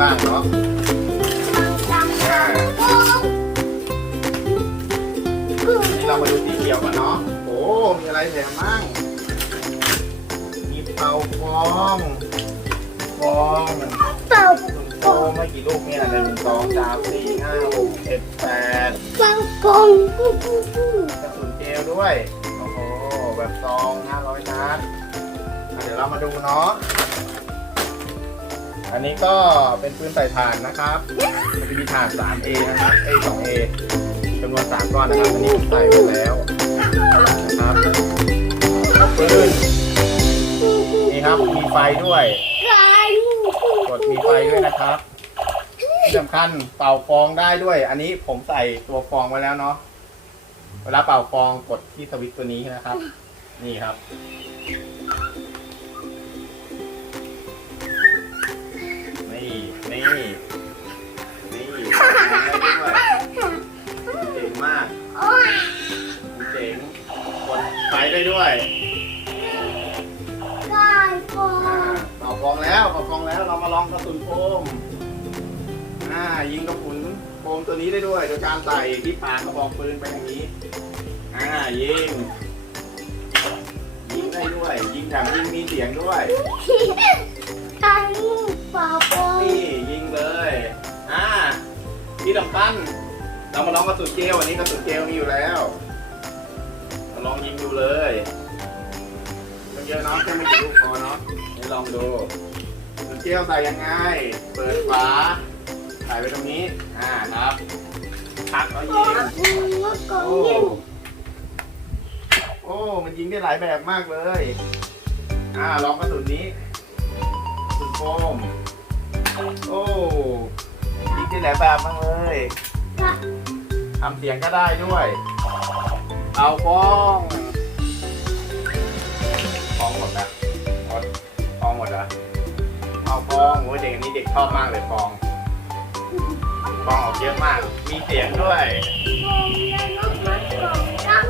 บ้างเนาะนี่เรามาดูสีเขียวกันเนาะ โอ้ มีอะไรแถมมั่งมีเป่าฟองฟองเป่าโตไม่กี่ลูกเนี่ยหนึ่งสองสามสี่ห้าหกเจ็ดแปดเป่าฟองกระสุนเจลด้วย โอ้โห แบบซองห้าร้อยนัดเดี๋ยวเรามาดูเนาะ อันนี้ก็เป็นปืนใส่ถ่านนะครับ มันจะมีถ่าน 3A นะครับ A 2A จำนวน 3 ก้อนนะครับ อันนี้ผมใส่ไปแล้วนะครับปืนนี่ครับ มีไฟด้วย กดมีไฟด้วยนะครับที่สำคัญเป่าฟองได้ด้วย อันนี้ผมใส่ตัวฟองไว้แล้วเนาะ เวลาเป่าฟองกดที่สวิตช์ตัวนี้นะครับ นี่ครับ ไฟได้ด้วยได้ฟออ่างเป่าฟองแล้วเป่าฟองแล้วเรามาลองกระสุนโฟมอ่ายิงกระสุนโฟมตัวนี้ได้ด้วย โดยการใส่ที่ปากกระบอกปืนไปอย่างนี้อ่ายิงยิงได้ด้วย ยิงแบบยิงมีเสียงด้วยอันนี้เป่าฟองนี่ยิงเลยอ่าที่สำคัญเรามาลองกระสุนเจลวันนี้กระสุนเจลมีอยู่แล้วมา ลองยิงดูเลยไม่เยอะเนาะแค่ไม่กี่ลูกพอเนาะให้ลองดูกระสุนเจลใส่ยังไง เปิดฝาใส่ไปตรงนี้ อ่าครับพักแล้วฟยิองงแล้วก็โอ้ยิงโอ้ มันยิงได้หลายแบบมากเลย อ่า ลองกระสุนนี้กระสุนโฟมโอ้ยิงได้หลายแบบมากเลยทำเสียงก็ได้ด้วย เอาฟองฟองหมดนะหมดฟองหมดเหรอเอาฟองโอ้ยเด็กอันนี้เด็กชอบมากเลยฟองฟองออกเยอะมาก มีเสียงด้วยฟองแล้วก็มัดกล่องกัง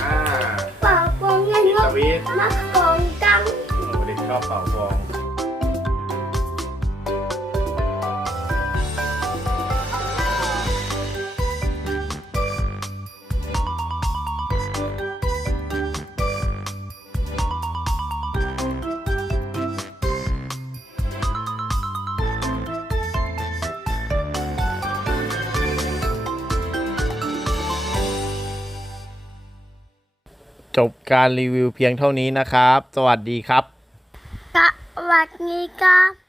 อ่าเป่าฟองแล้วมีก็สวิตช์มัดกล่องกังโอ้เด็กชอบเป่าฟอง จบการรีวิวเพียงเท่านี้นะครับ สวัสดีครับ สวัสดีครับ